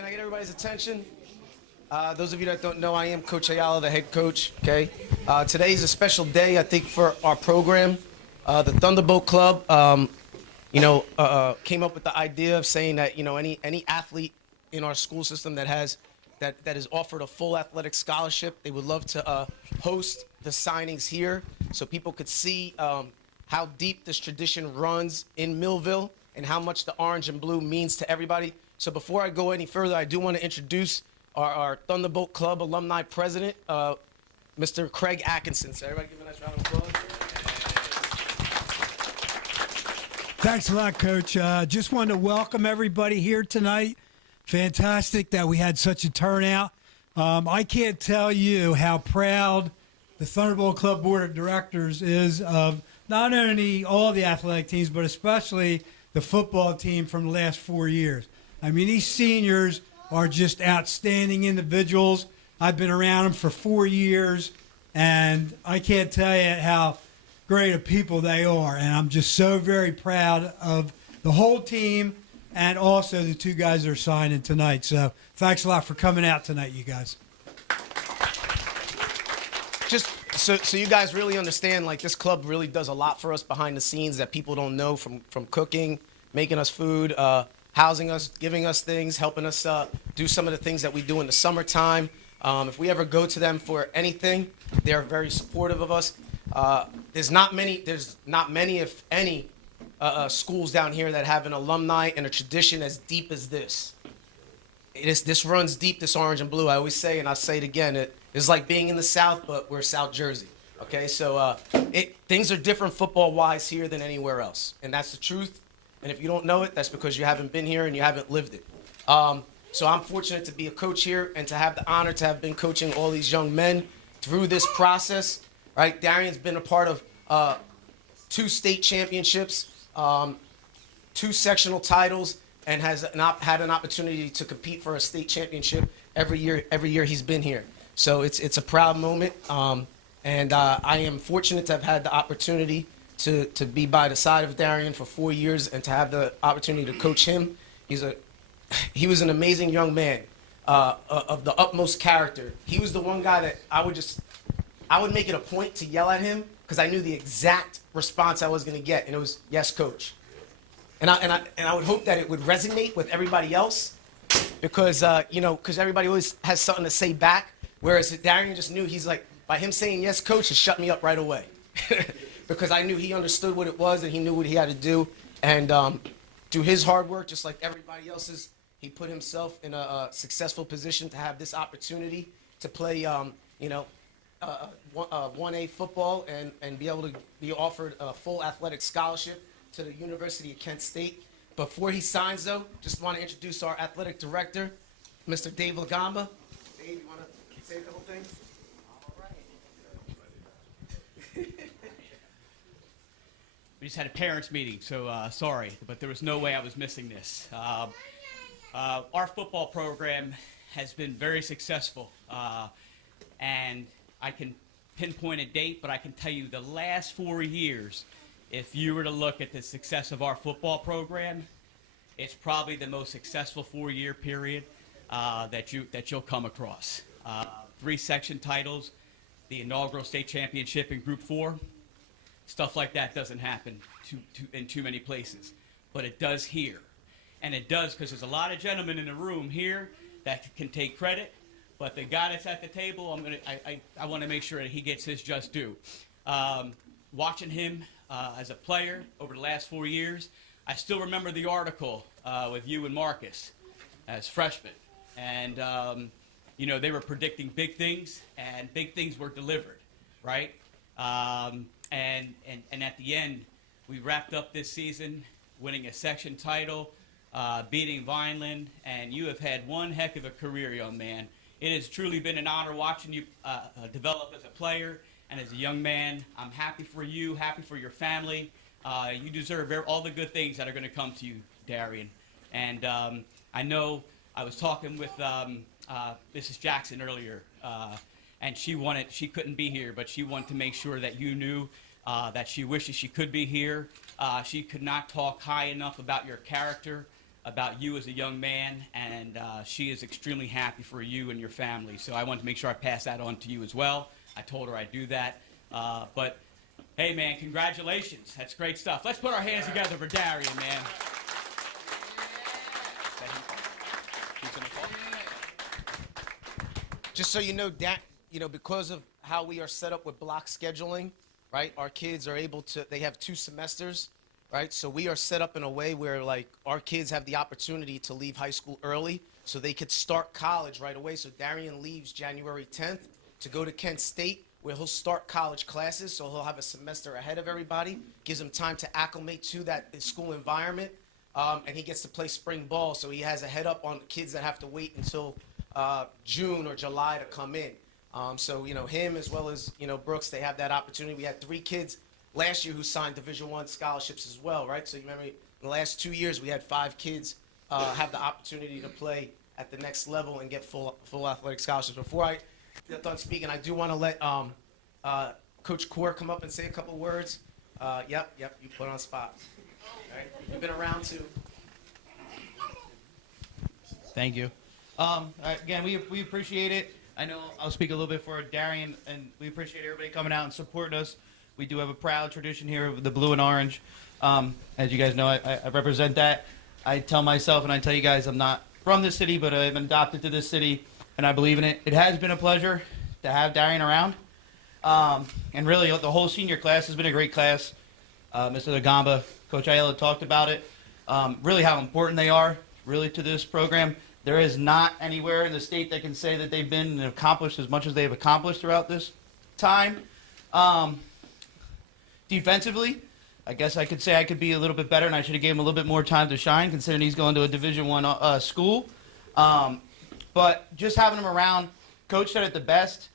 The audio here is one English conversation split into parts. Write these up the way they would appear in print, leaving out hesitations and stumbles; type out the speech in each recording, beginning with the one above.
Can I get everybody's attention? Those of you that don't know, I am Coach Ayala, the head coach. Okay. Today is a special day, I think, for our program. The Thunderbolt Club, came up with the idea of saying that any athlete in our school system that is offered a full athletic scholarship, they would love to host the signings here, so people could see how deep this tradition runs in Millville and how much the orange and blue means to everybody. So before I go any further, I do want to introduce our Thunderbolt Club alumni president, Mr. Craig Atkinson. So everybody give a nice round of applause. Thanks a lot, Coach. Just wanted to welcome everybody here tonight. Fantastic that we had such a turnout. I can't tell you how proud the Thunderbolt Club Board of Directors is of not only all the athletic teams, but especially the football team from the last 4 years. I mean, these seniors are just outstanding individuals. I've been around them for 4 years, and I can't tell you how great of people they are. And I'm just so very proud of the whole team and also the two guys that are signing tonight. So thanks a lot for coming out tonight, you guys. Just so you guys really understand, like, this club really does a lot for us behind the scenes that people don't know, from cooking, making us food, housing us, giving us things, helping us do some of the things that we do in the summertime. If we ever go to them for anything, they're very supportive of us. There's not many, if any, schools down here that have an alumni and a tradition as deep as this. This runs deep, this orange and blue. I always say, and I'll say it again, it's like being in the South, but we're South Jersey. Okay, so things are different football-wise here than anywhere else, and that's the truth. And if you don't know it, that's because you haven't been here and you haven't lived it. So I'm fortunate to be a coach here and to have the honor to have been coaching all these young men through this process. Right, Darian's been a part of 2 state championships, 2 sectional titles, and has had an opportunity to compete for a state championship every year he's been here. So it's a proud moment, and I am fortunate to have had the opportunity to be by the side of Darian for 4 years and to have the opportunity to coach him. He was an amazing young man, of the utmost character. He was the one guy that I would make it a point to yell at him because I knew the exact response I was going to get, and it was, "Yes, coach." And I would hope that it would resonate with everybody else, because because everybody always has something to say back, whereas Darian just knew, he's like, by him saying "Yes, coach," it shut me up right away. Because I knew he understood what it was and he knew what he had to do. And through his hard work, just like everybody else's, he put himself in a successful position to have this opportunity to play, 1A football and be able to be offered a full athletic scholarship to the University of Kent State. Before he signs, though, just want to introduce our athletic director, Mr. Dave Lagamba. Dave, you want to say a couple things? All right. We just had a parents' meeting, so sorry, but there was no way I was missing this. Our football program has been very successful, and I can pinpoint a date, but I can tell you the last 4 years, if you were to look at the success of our football program, it's probably the most successful 4-year period that you'll come across. 3 section titles, the inaugural state championship in Group 4. Stuff like that doesn't happen in too many places, but it does here. And it does because there's a lot of gentlemen in the room here that can take credit, but the guy that's at the table, I want to make sure that he gets his just due. Watching him as a player over the last 4 years, I still remember the article with you and Marcus as freshmen. And, they were predicting big things, and big things were delivered, right? And at the end, we wrapped up this season winning a section title, beating Vineland, and you have had one heck of a career, young man. It has truly been an honor watching you develop as a player and as a young man. I'm happy for you, happy for your family. You deserve all the good things that are going to come to you, Darian. And I know I was talking with Mrs. Jackson earlier, and she couldn't be here, but she wanted to make sure that you knew that she wishes she could be here. She could not talk high enough about your character, about you as a young man, and she is extremely happy for you and your family. So I wanted to make sure I pass that on to you as well. I told her I'd do that. But, hey, man, congratulations. That's great stuff. Let's put our hands together for Darian, man. Just so you know, because of how we are set up with block scheduling, right? Our kids are able to, they have 2 semesters, right? So we are set up in a way where, like, our kids have the opportunity to leave high school early so they could start college right away. So Darian leaves January 10th to go to Kent State, where he'll start college classes, so he'll have a semester ahead of everybody, gives him time to acclimate to that school environment, and he gets to play spring ball, so he has a head up on kids that have to wait until June or July to come in. So, him as well as, Brooks, they have that opportunity. We had 3 kids last year who signed Division I scholarships as well, right? So you remember in the last 2 years, we had 5 kids have the opportunity to play at the next level and get full athletic scholarships. Before I get done speaking, I do want to let Coach Core come up and say a couple words. Yep, you put on spot. All right, you've been around too. Thank you. Again, we appreciate it. I know I'll speak a little bit for Darian, and we appreciate everybody coming out and supporting us. We do have a proud tradition here of the blue and orange. As you guys know, I represent that. I tell myself and I tell you guys I'm not from this city, but I've been adopted to this city, and I believe in it. It has been a pleasure to have Darian around. And really, the whole senior class has been a great class. Mr. Lagamba, Coach Ayala talked about it. Really how important they are, really, to this program. There is not anywhere in the state that can say that they've been and accomplished as much as they've accomplished throughout this time. Defensively, I guess I could say I could be a little bit better, and I should have given him a little bit more time to shine, considering he's going to a Division I school. But just having him around, Coach said it the best.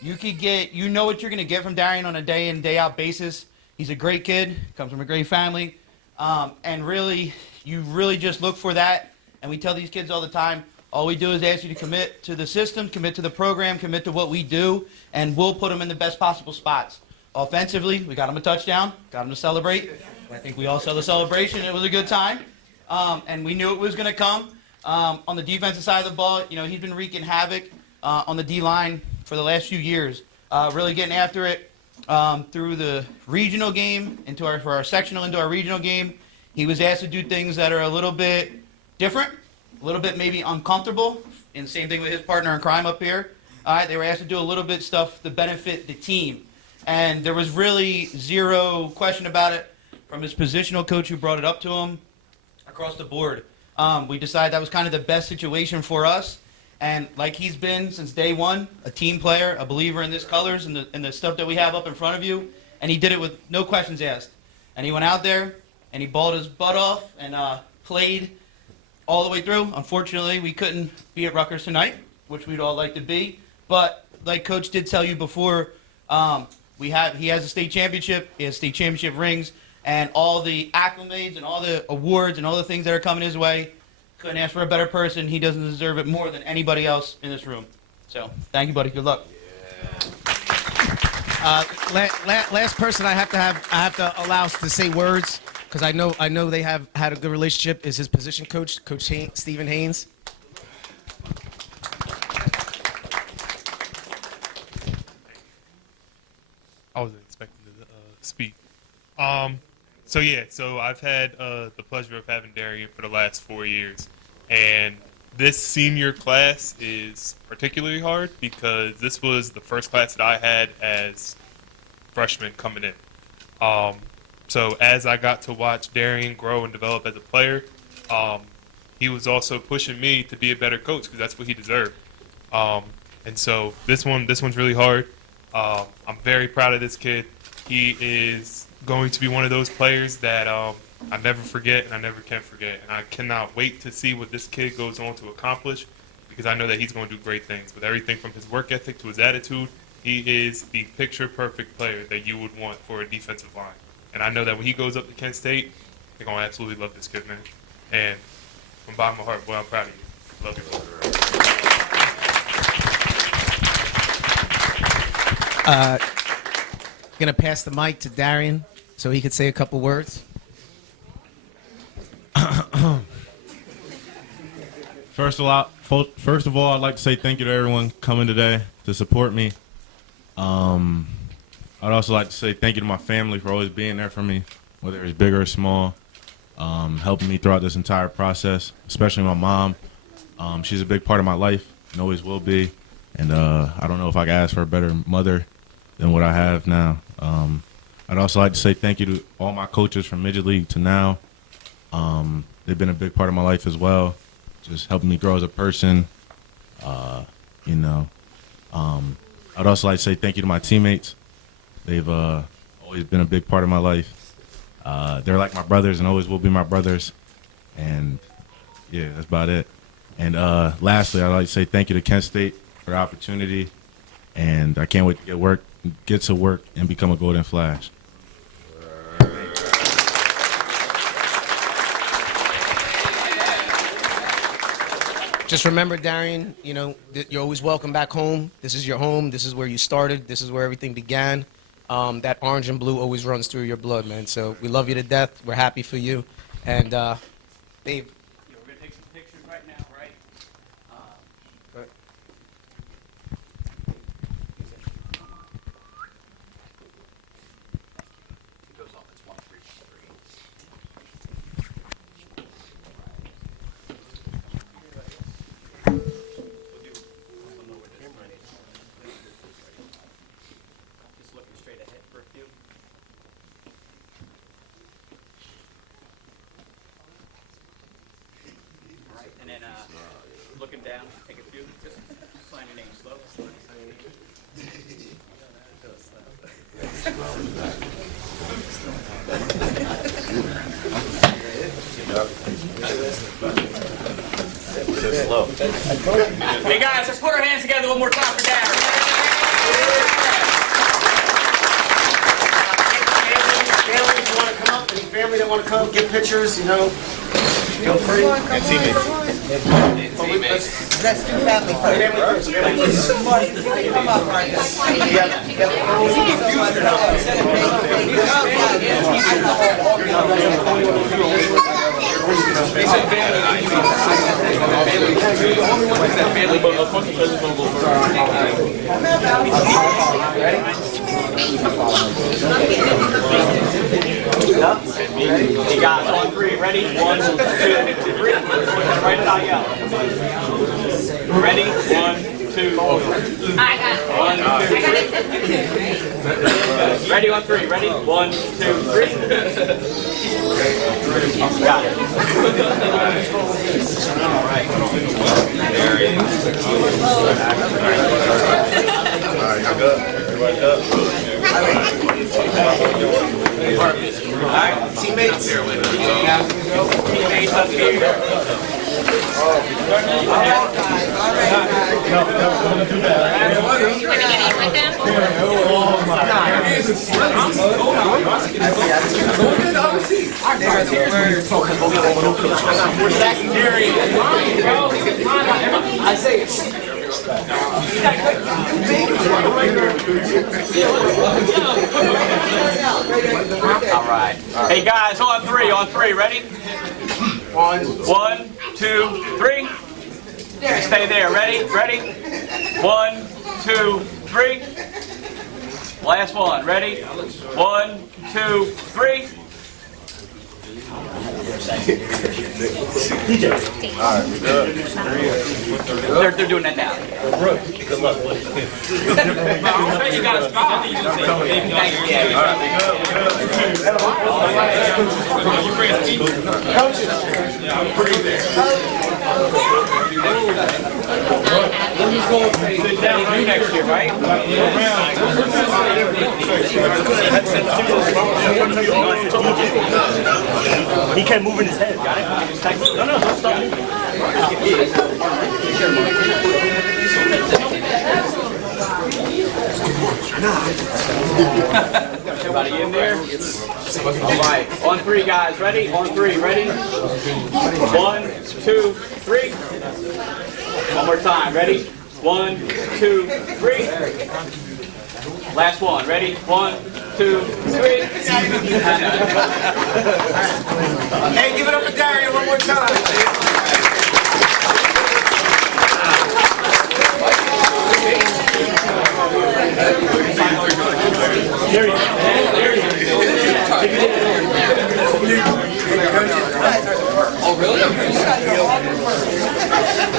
You know what you're going to get from Darian on a day in, day out basis. He's a great kid, comes from a great family, and really, you really just look for that. And we tell these kids all the time, all we do is ask you to commit to the system, commit to the program, commit to what we do, and we'll put them in the best possible spots. Offensively, we got him a touchdown, got him to celebrate. I think we all saw the celebration. It was a good time, and we knew it was going to come. On the defensive side of the ball, he's been wreaking havoc on the D-line for the last few years, really getting after it through the regional game, for our sectional into our regional game. He was asked to do things that are a little bit different, a little bit maybe uncomfortable, and same thing with his partner in crime up here. They were asked to do a little bit stuff to benefit the team, and there was really zero question about it from his positional coach who brought it up to him across the board. We decided that was kind of the best situation for us, and like he's been since day one, a team player, a believer in this colors and the stuff that we have up in front of you, and he did it with no questions asked. And he went out there and he balled his butt off and played all the way through. Unfortunately, we couldn't be at Rutgers tonight, which we'd all like to be. But like Coach did tell you before, he has a state championship, he has state championship rings, and all the acclimates and all the awards and all the things that are coming his way. Couldn't ask for a better person. He doesn't deserve it more than anybody else in this room. So, thank you, buddy. Good luck. Last person I have to allow to say words, because I know they have had a good relationship, is his position coach, Coach Stephen Haynes. I wasn't expecting to speak. So I've had the pleasure of having Darian for the last 4 years, and this senior class is particularly hard because this was the first class that I had as freshman coming in. So as I got to watch Darian grow and develop as a player, he was also pushing me to be a better coach because that's what he deserved. And so this one's really hard. I'm very proud of this kid. He is going to be one of those players that I never forget and I never can forget. And I cannot wait to see what this kid goes on to accomplish because I know that he's going to do great things. With everything from his work ethic to his attitude, he is the picture-perfect player that you would want for a defensive line. And I know that when he goes up to Kent State, they're going to absolutely love this kid, man. And from the bottom of my heart, boy, I'm proud of you. Love you, brother. Gonna pass the mic to Darian so he could say a couple words. First of all, I'd like to say thank you to everyone coming today to support me. I'd also like to say thank you to my family for always being there for me, whether it's big or small, helping me throughout this entire process, especially my mom. She's a big part of my life and always will be. And I don't know if I could ask for a better mother than what I have now. I'd also like to say thank you to all my coaches from Midget League to now. They've been a big part of my life as well, just helping me grow as a person. I'd also like to say thank you to my teammates. They've always been a big part of my life. They're like my brothers and always will be my brothers. And, yeah, that's about it. And lastly, I'd like to say thank you to Kent State for the opportunity. And I can't wait to get to work and become a Golden Flash. Just remember, Darian, you're always welcome back home. This is your home. This is where you started. This is where everything began. That orange and blue always runs through your blood, man. So we love you to death. We're happy for you. And, Dave. We're going to take some pictures right now, right? It goes off. It's 1, 3, 3. Just looking straight ahead for a few. All right, and then looking down, take a few. Just sign your name slow. Hey guys, let's put our hands together one more time for Darian. Family, if you want to come up, any family that want to come, get pictures, feel free. And teammates. Let's do family first. Family first. Come up, Marcus. Hey guys, on 3, ready? 1, 2, 3. Right side out. Ready? 1, 2, 3. 1, 2, 3. Ready on 3. Ready? 1, 2, 3. Got it. All right. All right, teammates. Teammates up here. We're stacking Darian. I say it. All right. Hey guys, on 3. On 3. Ready? 1, 2, 3. Stay there. Ready? Ready? 1, 2, 3. Last one. Ready? 1, 2, 3. They're doing that now. Good luck. You got a spot. Sit down next year, right? He kept moving his head. Got it? No, don't stop moving. Everybody in there? All right. On 3, guys. Ready? On 3. Ready? 1, 2, 3. One more time. Ready? 1, 2, 3. Last one. Ready? 1, 2, 3. Hey, give it up for Darian one more time.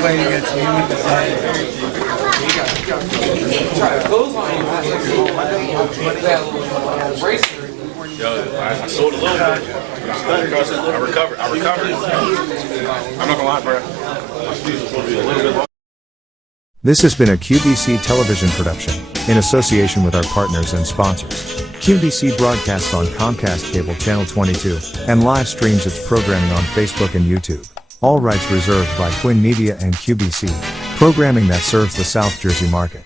playing against me with the I sold a little bit. I recovered. I'm not gonna lie, bro. My season's supposed to be a little bit long. This has been a QBC television production, in association with our partners and sponsors. QBC broadcasts on Comcast Cable Channel 22, and live streams its programming on Facebook and YouTube. All rights reserved by Quinn Media and QBC, programming that serves the South Jersey market.